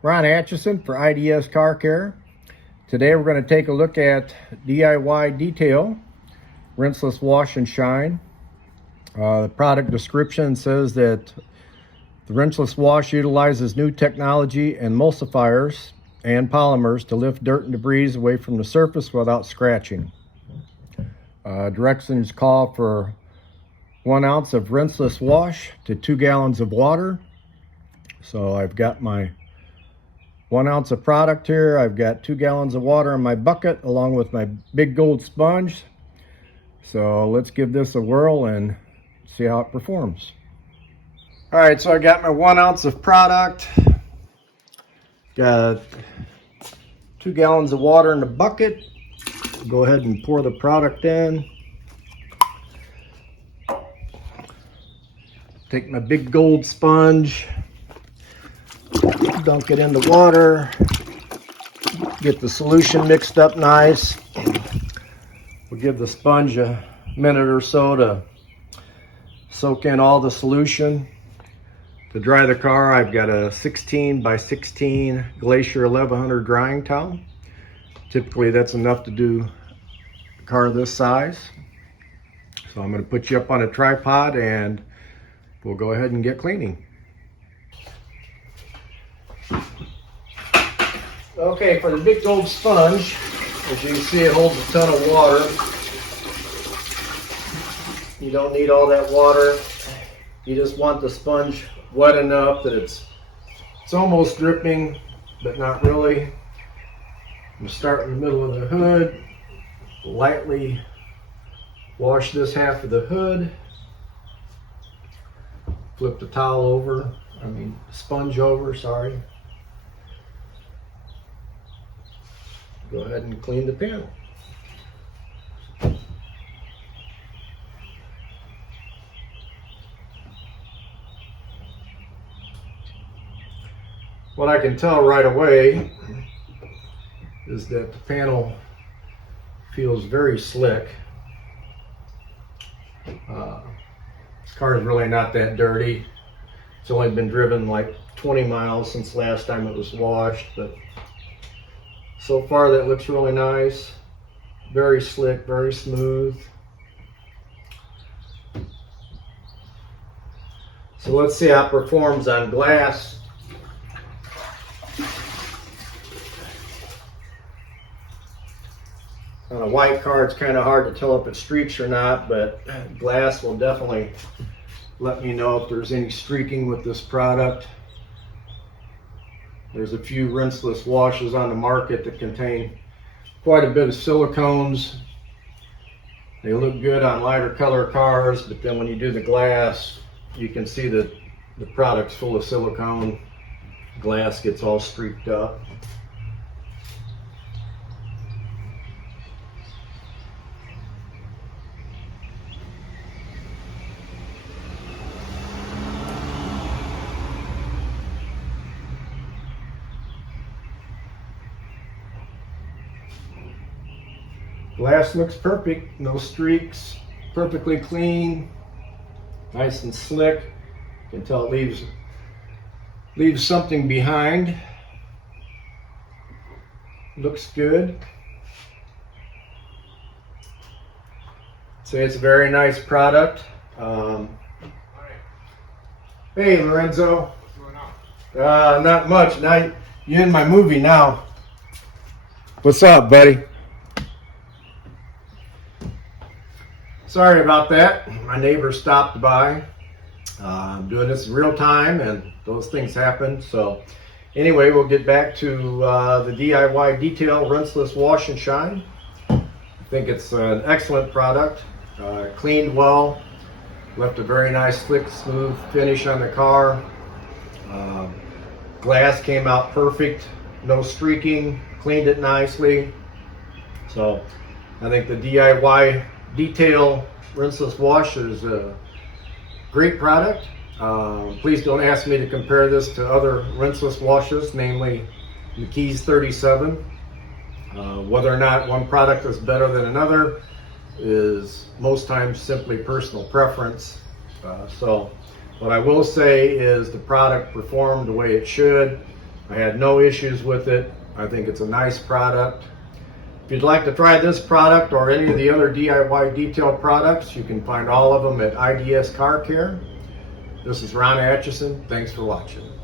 Ron Atchison for IDS Car Care. Today we're going to take a look at DIY Detail Rinseless Wash and Shine. The product description says that the Rinseless Wash utilizes new technology, emulsifiers, and polymers to lift dirt and debris away from the surface without scratching. Directions call for 1 ounce of Rinseless Wash to 2 gallons of water. So I've got my 1 ounce of product here. I've got 2 gallons of water in my bucket along with my big gold sponge. So let's give this a whirl and see how it performs. All right, so I got my 1 ounce of product. Got 2 gallons of water in the bucket. Go ahead and pour the product in. Take my big gold sponge, dunk it in the water, get the solution mixed up nice. We'll give the sponge a minute or so to soak in all the solution. To dry the car, I've got a 16 by 16 Glacier 1100 drying towel. Typically that's enough to do a car this size. So I'm going to put you up on a tripod and we'll go ahead and get cleaning. Okay, for the big gold sponge, as you can see, it holds a ton of water. You don't need all that water. You just want the sponge wet enough that it's almost dripping, but not really. I'm going to start in the middle of the hood, lightly wash this half of the hood, flip the towel over, sponge over, sorry. Go ahead and clean the panel. What I can tell right away is that the panel feels very slick. This car is really not that dirty. It's only been driven like 20 miles since last time it was washed, but so far that looks really nice. Very slick, very smooth. So let's see how it performs on glass. On a white car, it's kind of hard to tell if it streaks or not, but glass will definitely let me know if there's any streaking with this product. There's a few rinseless washes on the market that contain quite a bit of silicones. They look good on lighter color cars, but then when you do the glass, you can see that the product's full of silicone. Glass gets all streaked up. Glass looks perfect, no streaks, perfectly clean, nice and slick. You can tell it leaves something behind. Looks good. Say it's a very nice product. Hey Lorenzo. What's going on? Not much. Now you're in my movie now. What's up, buddy? Sorry about that. My neighbor stopped by. I'm doing this in real time and those things happen. So anyway, we'll get back to the DIY Detail Rinseless Wash and Shine. I think it's an excellent product. Cleaned well. Left a very nice, slick, smooth finish on the car. Glass came out perfect. No streaking. Cleaned it nicely. So I think the DIY Detail Rinseless Wash is a great product. Please don't ask me to compare this to other rinseless washes, namely McKee's 37. Whether or not one product is better than another is most times simply personal preference. So what I will say is the product performed the way it should. I had no issues with it. I think it's a nice product. If you'd like to try this product or any of the other DIY detail products, you can find all of them at IDS Car Care. This is Ron Atchison. Thanks for watching.